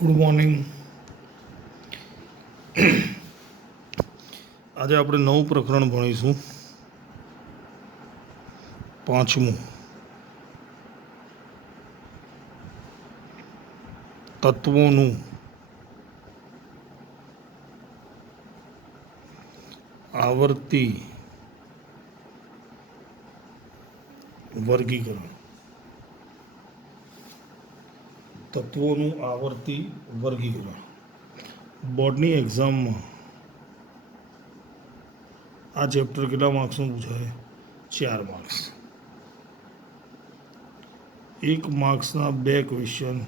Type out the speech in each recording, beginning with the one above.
Good morning. આજે આપણે નવું પ્રકરણ ભણીશું, પાંચમું. તત્વોનું આવર્તી વર્ગીકરણ. તત્વોનું આવર્તી વર્ગીકરણ બોર્ડની એક્ઝામમાં આ ચેપ્ટર કેટલા માર્ક્સનું પૂછાય? 4 માર્ક્સ. 1 માર્ક્સના 2 ક્વેશ્ચન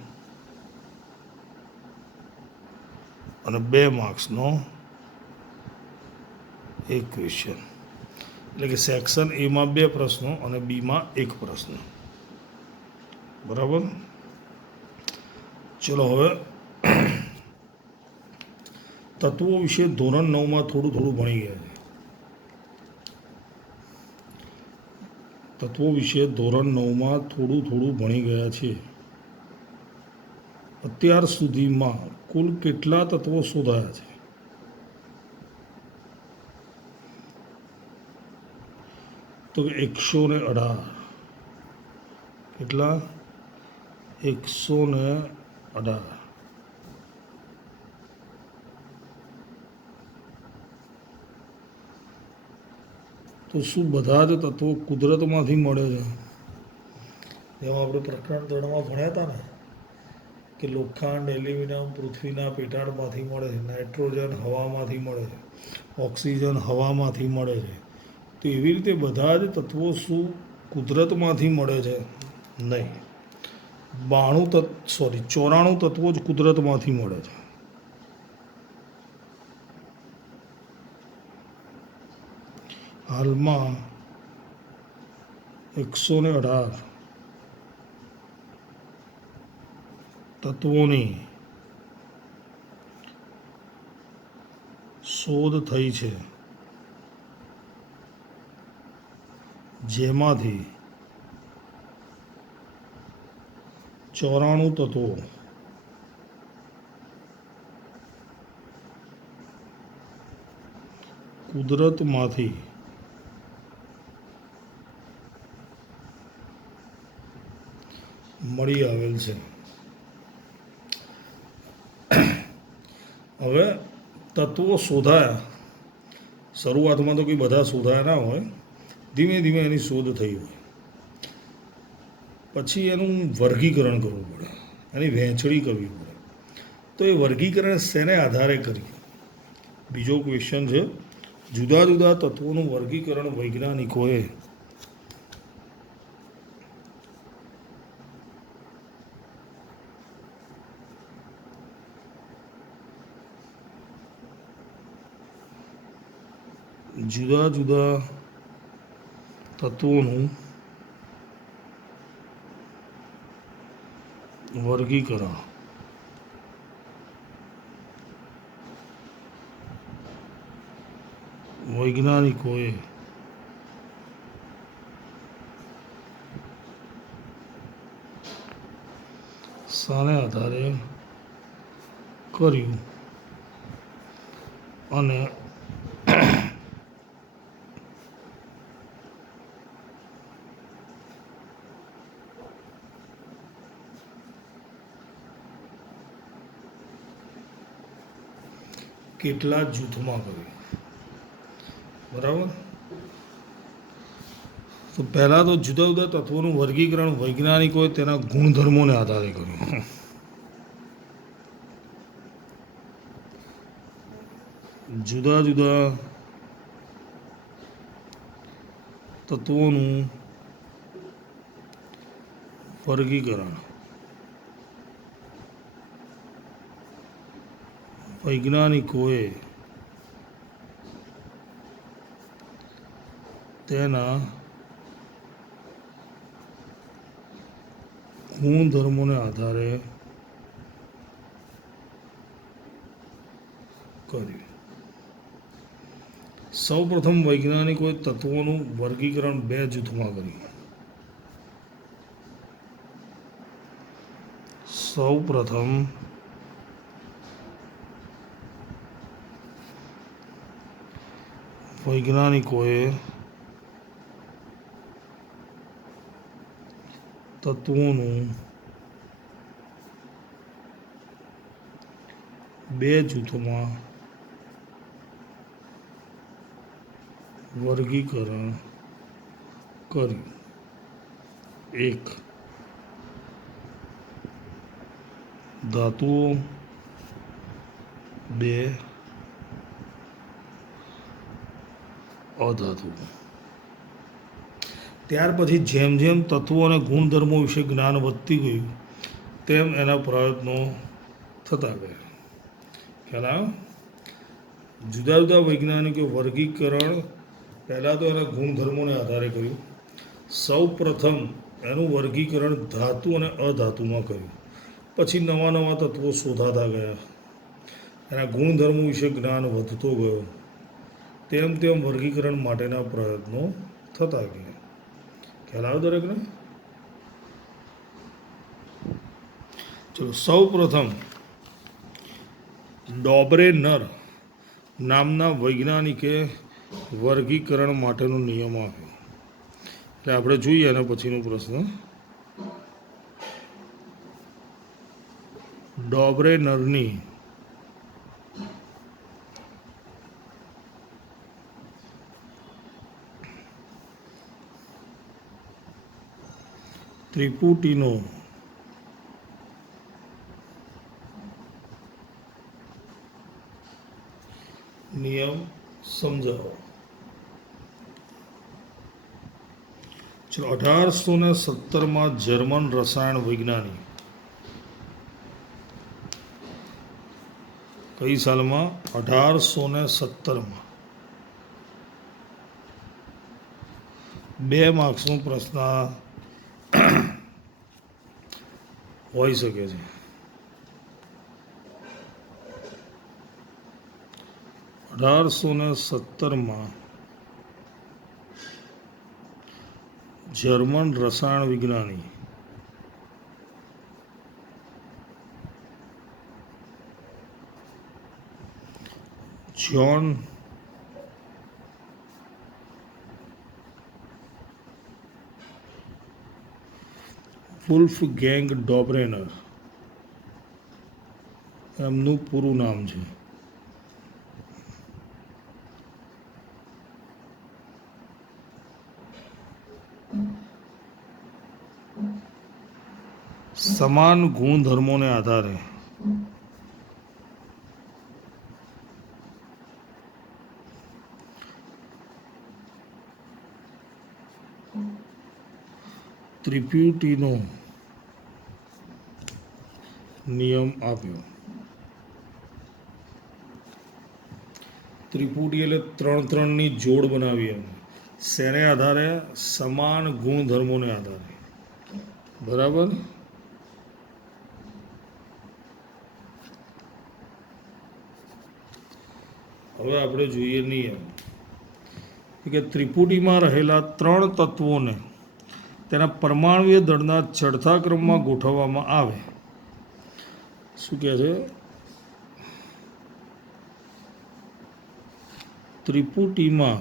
અને 2 માર્ક્સનો 1 ક્વેશ્ચન. એટલે કે સેક્શન એમાં 2 પ્રશ્નો અને બીમાં 1 પ્રશ્ન. બરાબર. ચલો હવે તત્વો વિશે ધોરણ 9માં થોડું ભણી ગયા છે. તત્વો વિશે ધોરણ 9માં થોડું ભણી ગયા છે. અત્યાર સુધીમાં કુલ કેટલા તત્વો શોધાયા છે? તો 118. કેટલા? 118. તો શું બધા જ તત્વો કુદરતમાંથી મળે છે? જેમાં આપણે પ્રકરણ 3માં ભણ્યા હતા ને કે લોખંડ, એલ્યુમિનિયમ પૃથ્વીના પેટાળમાંથી મળે છે, નાઇટ્રોજન હવામાંથી મળે છે, ઓક્સિજન હવામાંથી મળે છે. તો એવી રીતે બધા જ તત્વો શું કુદરતમાંથી મળે છે? નહીં. 94 તત્વો જ કુદરતમાંથી મળે છે. હાલમાં 118 તત્વોની શોધ થઈ છે, જેમાંથી 94 તત્વો કુદરતમાંથી મળી આવેલ છે. હવે તત્વો શોધાયા, શરૂઆતમાં તો કંઈ બધા શોધાયા ના હોય, ધીમે ધીમે એની શોધ થઈ હોય. પછી એનું વર્ગીકરણ કરવું પડે, એની વહેંચણી કરવી પડે. તો એ વર્ગીકરણ શેને આધારે કરી? બીજો ક્વેશ્ચન છે. જુદા જુદા તત્વોનું વર્ગીકરણ વૈજ્ઞાનિકોએ જુદા જુદા તત્વોનું વર્ગીકરણ વૈજ્ઞાનિકોએ શાને આધારે કર્યું અને કેટલા જૂથમાં કર્યું? બરાબર. તો પહેલાં તો જુદા જુદા તત્વોનું વર્ગીકરણ વૈજ્ઞાનિકોએ તેના ગુણધર્મોને આધારે કર્યું. જુદા જુદા તત્વોનું વર્ગીકરણ વૈજ્ઞાનિકોએ તેના ગુણધર્મોને આધારે કર્યું. સૌપ્રથમ વૈજ્ઞાનિકોએ તત્વોનું વર્ગીકરણ 2 જૂથમાં કર્યું. સૌપ્રથમ વૈજ્ઞાનિકોએ તત્વોનું બે જૂથોમાં વર્ગીકરણ કર્યું. એક, ધાતુઓ. બે, અધાતુઓ. ત્યાર પછી જેમ જેમ તત્વો અને ગુણધર્મો વિશે જ્ઞાન વધતી ગયું તેમ એના પ્રયત્નો થતા ગયા. ખ્યાલ આવ્યો? જુદા જુદા વૈજ્ઞાનિકો વર્ગીકરણ પહેલાં તો એના ગુણધર્મોને આધારે કર્યું. સૌ પ્રથમ એનું વર્ગીકરણ ધાતુ અને અધાતુમાં કર્યું. પછી નવા નવા તત્વો શોધાતા ગયા. એના ગુણધર્મો વિશે જ્ઞાન વધતો ગયો. તેમ તેમ વર્ગીકરણ માટેના પ્રયત્નો થતા ગયા. ખ્યાલ આવ્યો દરેકને? ચલો, સૌ પ્રથમ ડોબ્રેનર નામના વૈજ્ઞાનિકે વર્ગીકરણ માટેનો નિયમ આપ્યો. એટલે આપણે જોઈએ એના પછીનો પ્રશ્ન. ડોબ્રેનરની ત્રિપુટીનો નિયમ સમજાવો. ચલો, 1817 જર્મન રસાયણ વૈજ્ઞાનિક, કઈ સાલમાં? 1817. 2 માર્ક્સનો પ્રશ્ન હોઈ શકે છે. 1817 જર્મન રસાયણ વિજ્ઞાની જ્હોન વુલ્ફગેંગ ડોબ્રેનર એમનું પૂરું નામ છે. સમાન ગુણધર્મોને આધારે ત્રિપુટીનો નિયમ આપ્યો. ત્રિપુટી એટલે 3-3ની જોડ બનાવી. શેને આધારે? સમાન ગુણધર્મોને આધારે. બરાબર? હવે આપણે જોઈએ નિયમ કે ત્રિપુટીમાં રહેલા 3 તત્વોને તેના પરમાણુય દળના ચડતા ક્રમમાં ગોઠવવામાં આવે. શું કહે છે? ત્રિપુટીમાં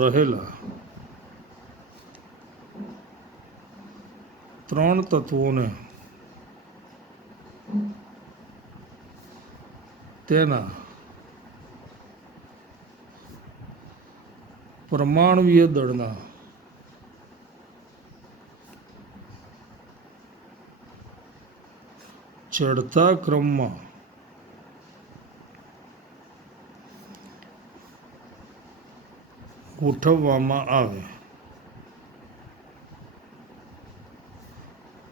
રહેલા 3 તત્વોને તેના પરમાણુય દળના ચડતા ક્રમમાં ગોઠવવામાં આવે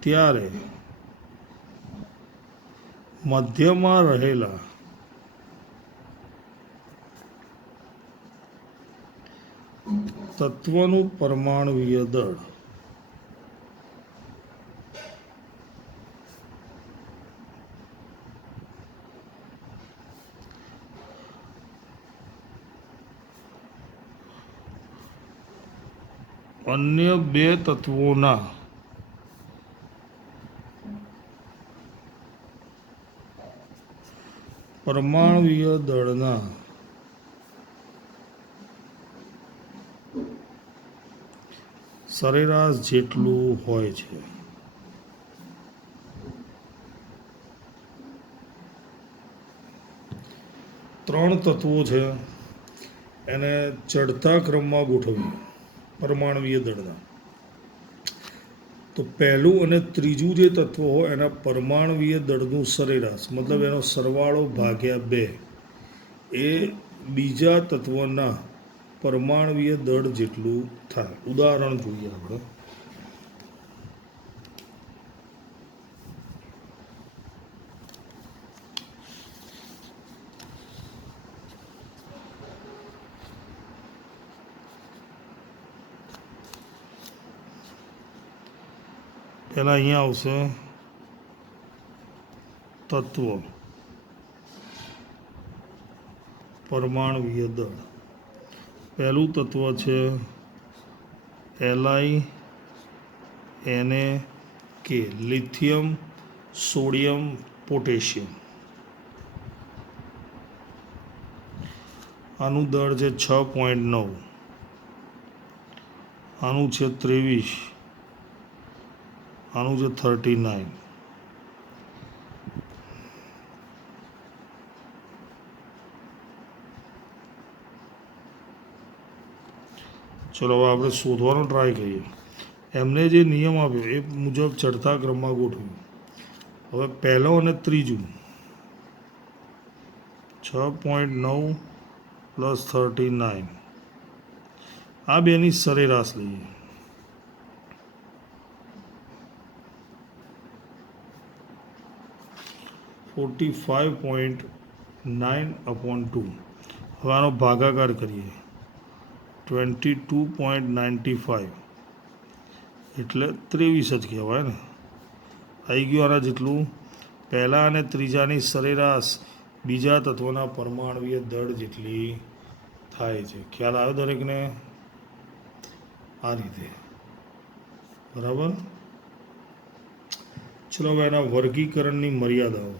ત્યારે મધ્યમાં રહેલા તત્વનું પરમાણુય દળ અન્ય 2 તત્વોના પરમાણુય દળના સરેરાશ જેટલું હોય છે. ત્રણ તત્વો છે એને ચડતા ક્રમમાં ગોઠવ્યું પરમાણવીય દળના. તો પહેલું અને ત્રીજું જે તત્વ હોય એના પરમાણવીય દળનું સરેરાશ મતલબ એનો સરવાળો ભાગ્યા 2 એ બીજા તત્વના પરમાણવીય દળ જેટલું થાય. ઉદાહરણ જોઈએ આપણે. પહેલાં અહીંયા આવશે તત્વ પરમાણવીય દળ. પહેલું તત્વ છે Li_Na લિથિયમ સોડિયમ પોટેશિયમ. આનું દળ છે 6.9. આનું છે 23. આનું છે 39. ચલો હવે આપણે શોધવાનો ટ્રાય કરીએ. એમને જે નિયમ આપ્યો એ મુજબ ચડતા ક્રમમાં ગોઠવ્યું. હવે પહેલો અને ત્રીજું 6.9 પ્લસ 39 આ બેની સરેરાશ લઈએ. 45.9/2. હવે આનો ભાગાકાર કરીએ 22.95 એટલે 23 જ કહેવાય ને. આવી ગયું આના જેટલું. પહેલા અને ત્રીજાની સરેરાશ બીજા તત્વના પરમાણવીય દળ જેટલી થાય છે. ખ્યાલ આવ્યો દરેકને? આ રીતે બરાબર. ચલો હવે એના વર્ગીકરણની મર્યાદાઓ.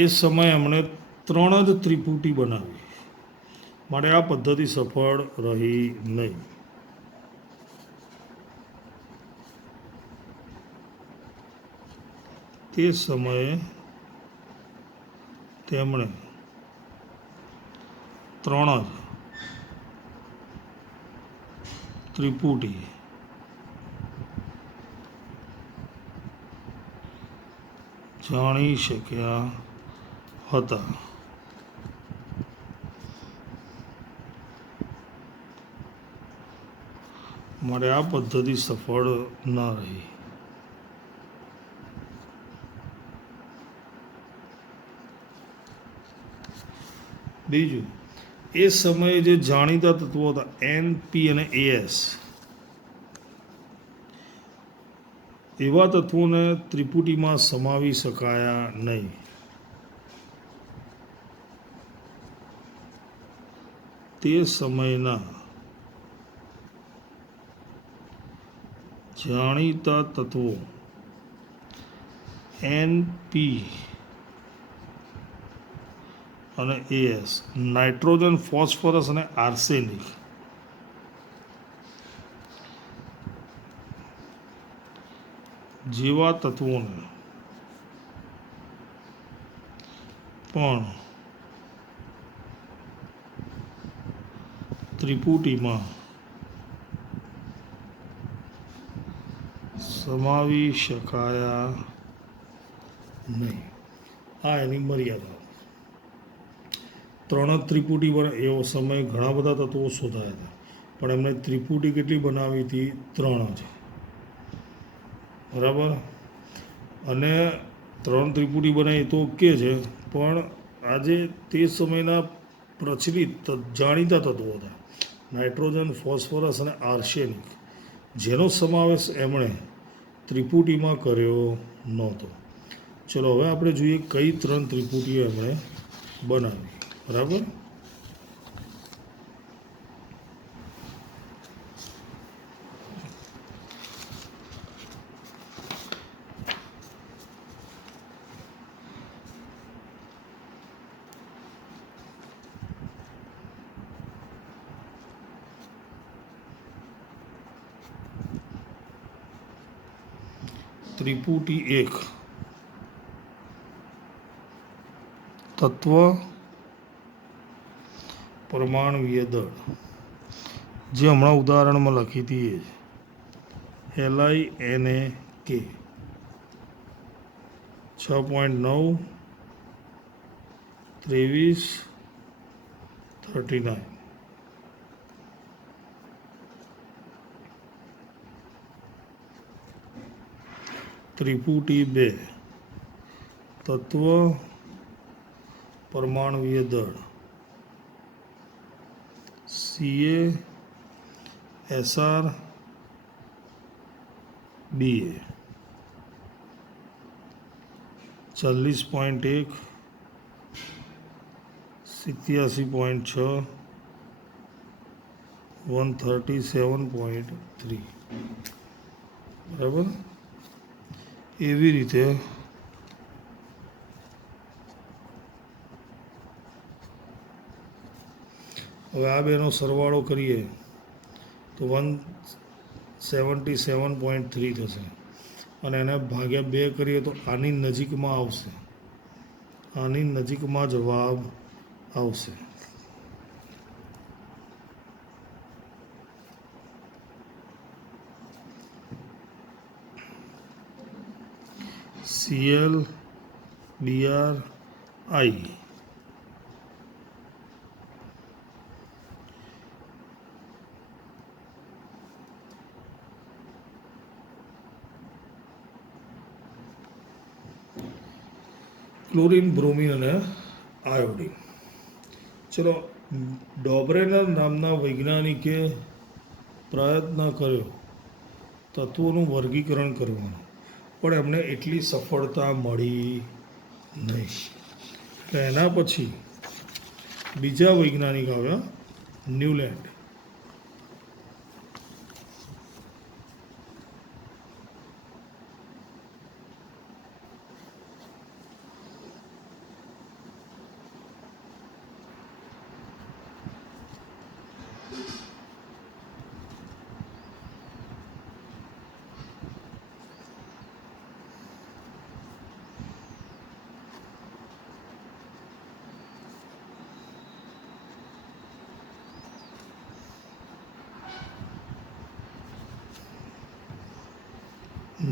એ સમયે એમણે 3 જ ત્રિપુટી બનાવી માટે આ પદ્ધતિ સફળ રહી નહીં. તે સમયે તેમણે 3 જ ત્રિપુટી જાણી શક્યા હતા. મારે આ પદ્ધતિ સફળ ન રહી. બીજું, એ સમયે જે જાણીતા તત્વો હતા NP અને AS એવા તત્વોને ત્રિપુટીમાં સમાવી શકાયા નહીં. તે સમયના જાણીતા તત્વો NP અને AS નાઇટ્રોજન, ફોસ્ફરસ અને આર્સેનિક જેવા તત્વોને પણ ત્રિપુટીમાં સમાવી શકાયા નહીં. આ એની મર્યાદા. 3 જ ત્રિપુટી પર એવો સમય ઘણા બધા તત્વો શોધાયા હતા પણ એમણે ત્રિપુટી કેટલી બનાવી હતી? 3 જ. બરાબર. અને 3 ત્રિપુટી બનાવી તો ઓકે છે પણ આજે તે સમયના પ્રચલિત જાણીતા તત્વો હતા નાઇટ્રોજન, ફોસ્ફરસ અને આર્સેનિક, જેનો સમાવેશ એમણે ત્રિપુટીમાં કર્યો નહોતો. ચલો હવે આપણે જોઈએ કઈ 3 ત્રિપુટીઓ એમણે બનાવી. બરાબર. ત્રિપુટી 1 તત્વ પરમાણુય દળ, જે હમણાં ઉદાહરણમાં લખી હતી એ LiNaK 6.9 23 39. ત્રિપુટી 2 તત્વ પરમાણુય દળ CaSrBa 40.1 87.6 137.3. બરાબર. એવી રીતે હવે આ બેનો સરવાળો કરીએ તો 177.3 થશે અને એને ભાગ્યા 2 કરીએ તો આની નજીકમાં આવશે, આની નજીકમાં જવાબ આવશે. ClBrI ક્લોરીન, બ્રોમિન અને આયોડિન. ચલો, ડોબ્રેનર નામના વૈજ્ઞાનિકે પ્રયત્ન કર્યો તત્વોનું વર્ગીકરણ કરવાનો, પણ એમને એટલી સફળતા મળી નહીં. એટલે એના પછી બીજા વૈજ્ઞાનિક આવ્યા, ન્યુલેન્ડ.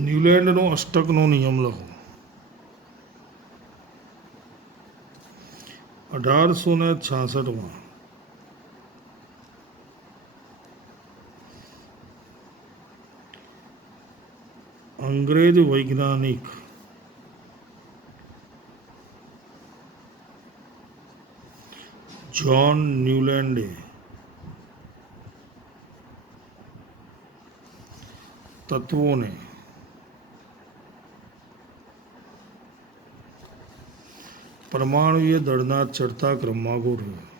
ન્યુલેન્ડનો અષ્ટકનો નિયમ લખો. 1866 અંગ્રેજ વૈજ્ઞાનિક જ્હોન ન્યુલેન્ડે તત્વોને પરમાણુય દળના ચડતા ક્રમમાં ગોઠવ્યા.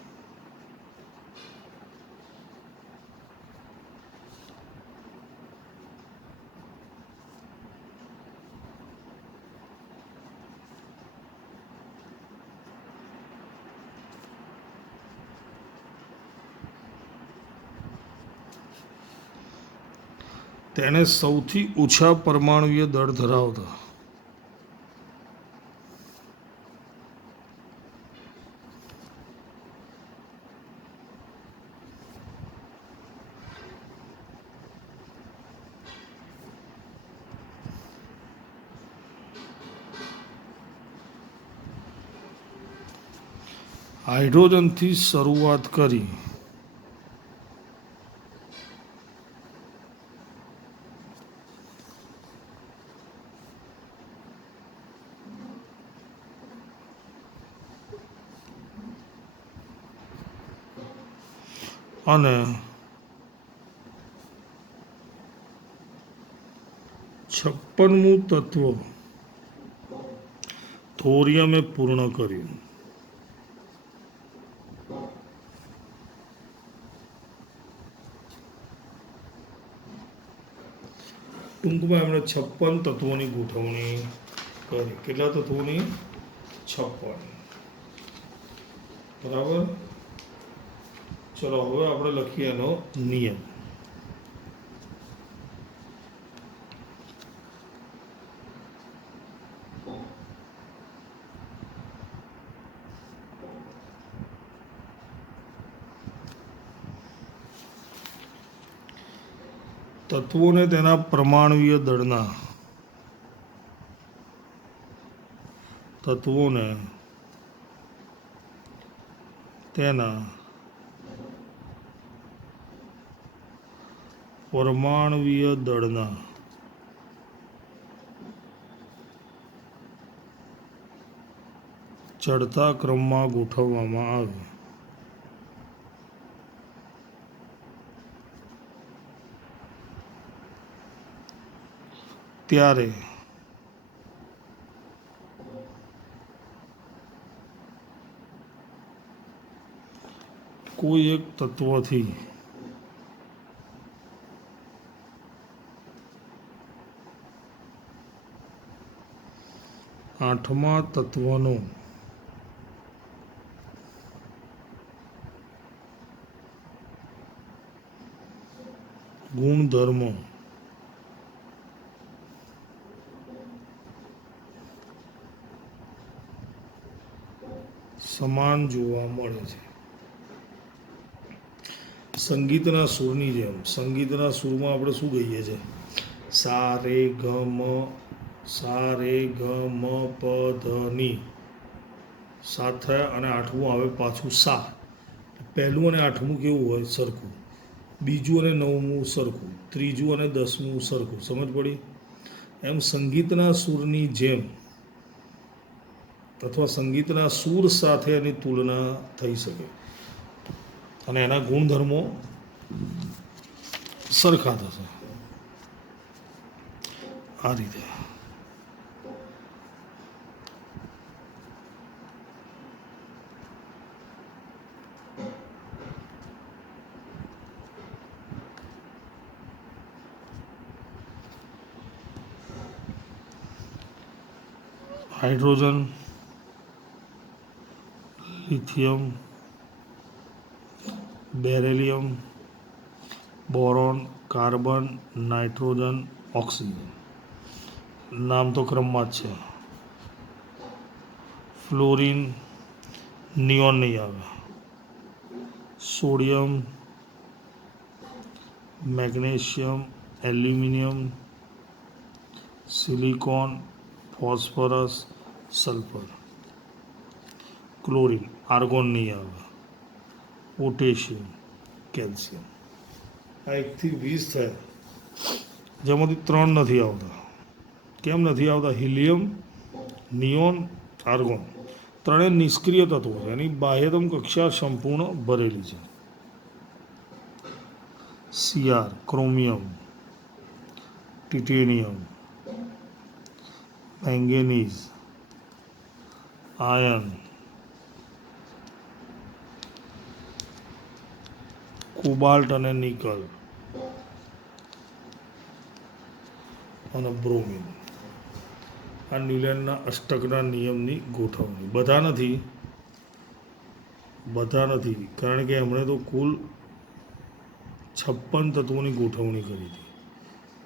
તેને સૌથી ઓછા પરમાણુય દળ ધરાવતા હાઇડ્રોજનથી શરૂઆત કરી અને 56મું તત્વ થોરિયમે પૂર્ણ કર્યું. ટૂંકમાં એમણે 56 તત્વોની ગોઠવણી કરી. કેટલા તત્વોની? 56. બરાબર. ચલો હવે આપણે લખીએ એનો નિયમ. તત્વોને તેના પરમાણુય દળના પરમાણુય દળના ચડતા ક્રમમાં ગોઠવવામાં આવે. ત્યારે કોઈ એક તત્વથી આઠમા તત્વનો ગુણધર્મ સમાન જોવા મળે છે. સંગીતના સૂરની જેમ. સંગીતના સૂરમાં આપણે શું કહીએ છીએ? સા રે ગ મ પ ધ ની. 7 થયા અને 8મું આવે પાછું સા. પહેલું અને 8મું કેવું હોય? સરખું. બીજું અને 9મું સરખું. ત્રીજું અને 10મું સરખું. સમજ પડી? એમ સંગીતના સૂરની જેમ અથવા સંગીતના સૂર સાથે એની તુલના થઈ શકે અને એના ગુણધર્મો સરખા થશે. આ રીતે. Hydrogen, lithium, beryllium, boron, carbon, nitrogen, oxygen. નામ તો ક્રમમાં જ છે. ફ્લોરિન, નિયોન નહીં આવે. Sodium, magnesium, aluminium, silicon, phosphorus, sulphur. Chlorine, argon નહીં આવે. Potassium, calcium. આ 1 થી 20 થયા, જેમાંથી 3 નથી આવતા. કેમ નથી આવતા? Helium, neon, argon. ત્રણેય નિષ્ક્રિય તત્વો છે. એની બાહ્યતમ કક્ષા સંપૂર્ણ ભરેલી છે. Cr, chromium, titanium, manganese, iron, cobalt અને નિકલ અને બ્રોમિન. આ ન્યુલેનના અષ્ટકના નિયમની ગોઠવણી. બધા નથી, કારણ કે એમણે તો કુલ 56 તત્વોની ગોઠવણી કરી હતી.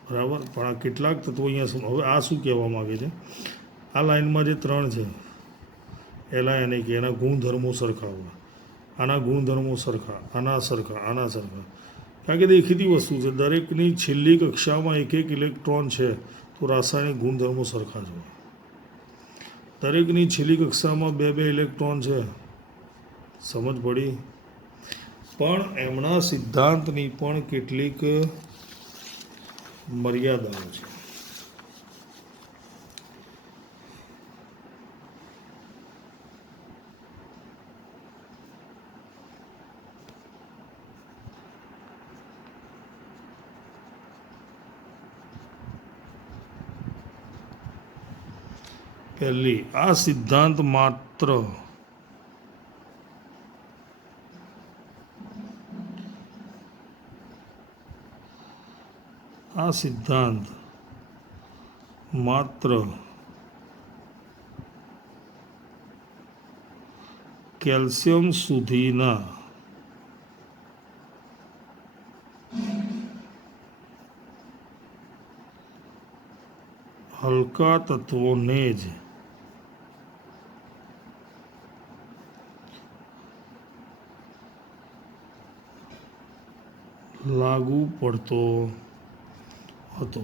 બરાબર. પણ આ કેટલાક તત્વો અહીંયા હવે આ શું કહેવા માગે છે? આ લાઇનમાં જે 3 છે એલા એને કે એના ગુણધર્મો સરખા હોય. આના ગુણધર્મો સરખા, આના સરખા, આના સરખા. કારણ કે દેખીતી વસ્તુ છે. દરેકની છેલ્લી કક્ષામાં 1 ઇલેક્ટ્રોન છે તો રાસાયણિક ગુણધર્મો સરખા જ હોય. દરેકની છેલ્લી કક્ષામાં 2 ઇલેક્ટ્રોન છે. સમજ પડી? પણ એમના સિદ્ધાંતની પણ કેટલીક મર્યાદાઓ છે. પહેલી, આ સિદ્ધાંત માત્ર કેલ્શિયમ સુધીના હલકા તત્વોને જ લાગુ પડતો હતો.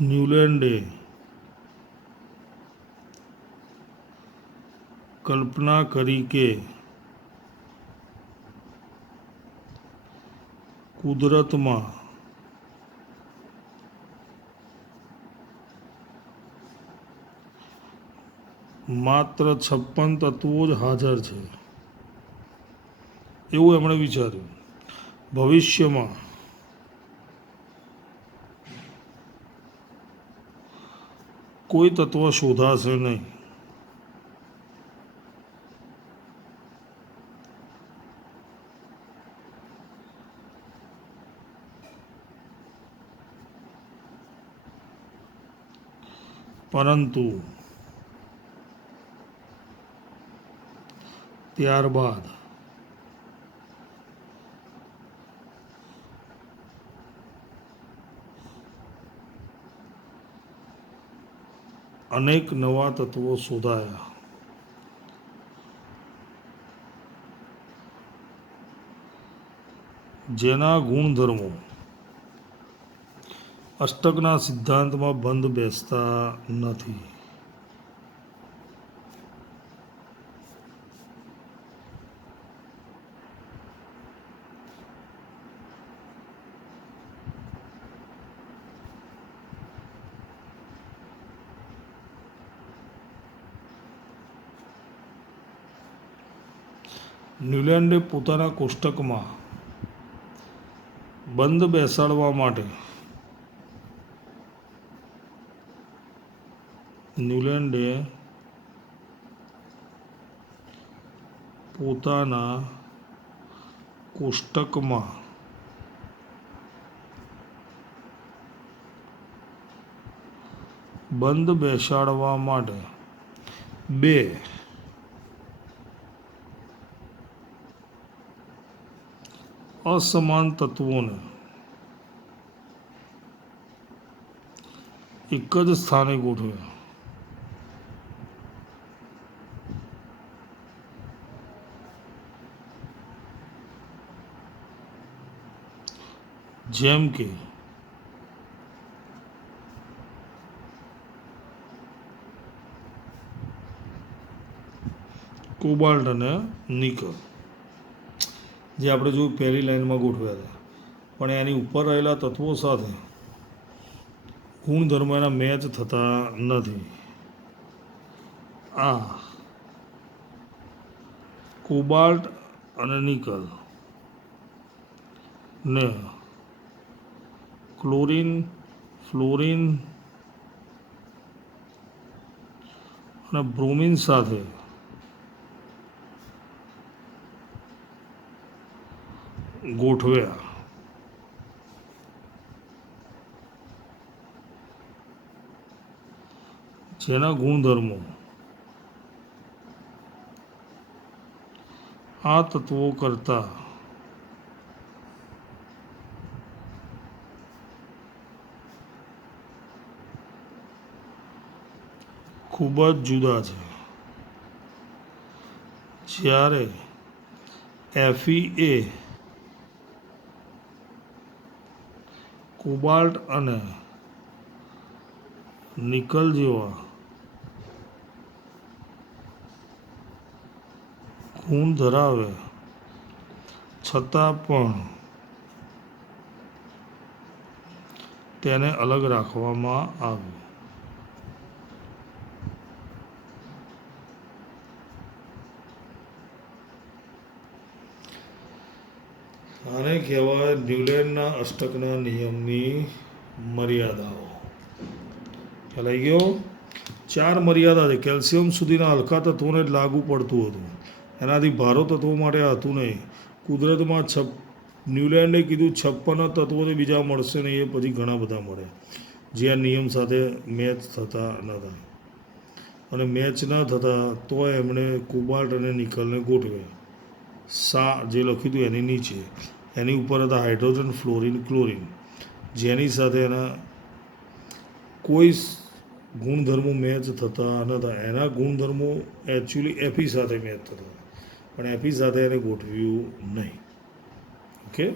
ન્યુલેન્ડે કલ્પના કરી કે કુદરતમાં માત્ર 56 તત્વો જ હાજર છે. એવું એમણે વિચાર્યું. ભવિષ્યમાં કોઈ તત્વ શોધાશે નહીં. પરંતુ ત્યારબાદ અનેક નવા તત્વો શોધાયા. જેના ગુણધર્મો અષ્ટકના સિદ્ધાંતમાં બંધ બેસતા નથી. ન્યુલેન્ડે પોતાના કોષ્ટકમાં બંધ બેસાડવા માટે બે અસમાન તત્વોને એક જ સ્થાને ગોઠવ્યા. જેમ કે કોબાલ્ટ અને નિકલ, જે આપણે જોયું પહેલી લાઈનમાં ગોઠવ્યા હતા. પણ એની ઉપર રહેલા તત્વો સાથે ગુણધર્મ એના મેચ થતા નથી. આ કોબાલ્ટ અને નિકલ ને ક્લોરીન, ફ્લોરિન અને બ્રોમિન સાથે ગોઠવ્યા. જેના ગુણધર્મો આ તત્વો કરતાં ખૂબ જ જુદા છે. જ્યારે Fe એ કોબાલ્ટ અને નિકલ જેવા ગુણ ધરાવે છતાં પણ તેને અલગ રાખવામાં આવ્યું. આને કહેવાય ન્યુલેનના અષ્ટકના નિયમની મર્યાદાઓ. ખ્યાલ આવી ગયો? 4 મર્યાદા છે. કેલ્શિયમ સુધીના હલકા તત્વોને જ લાગુ પડતું હતું, એનાથી ભારો તત્વો માટે હતું નહીં. કુદરતમાં ન્યુલેન્ડે કીધું 56 તત્વોથી બીજા મળશે નહીં, એ પછી ઘણા બધા મળે જે આ નિયમ સાથે મેચ થતા નહોતા. અને મેચ ન થતા તો એમણે કોબાલ્ટ અને નિકલને ગોઠવ્યા. જે લખ્યું હતું એની નીચે, એની ઉપર હતા હાઇડ્રોજન, ફ્લોરિન, ક્લોરિન, જેની સાથે એના કોઈ ગુણધર્મો મેચ થતા નહોતા. એના ગુણધર્મો એકચ્યુઅલી એફી સાથે મેચ થતા, પણ એફી સાથે એને ગોઠવ્યું નહીં. ઓકે.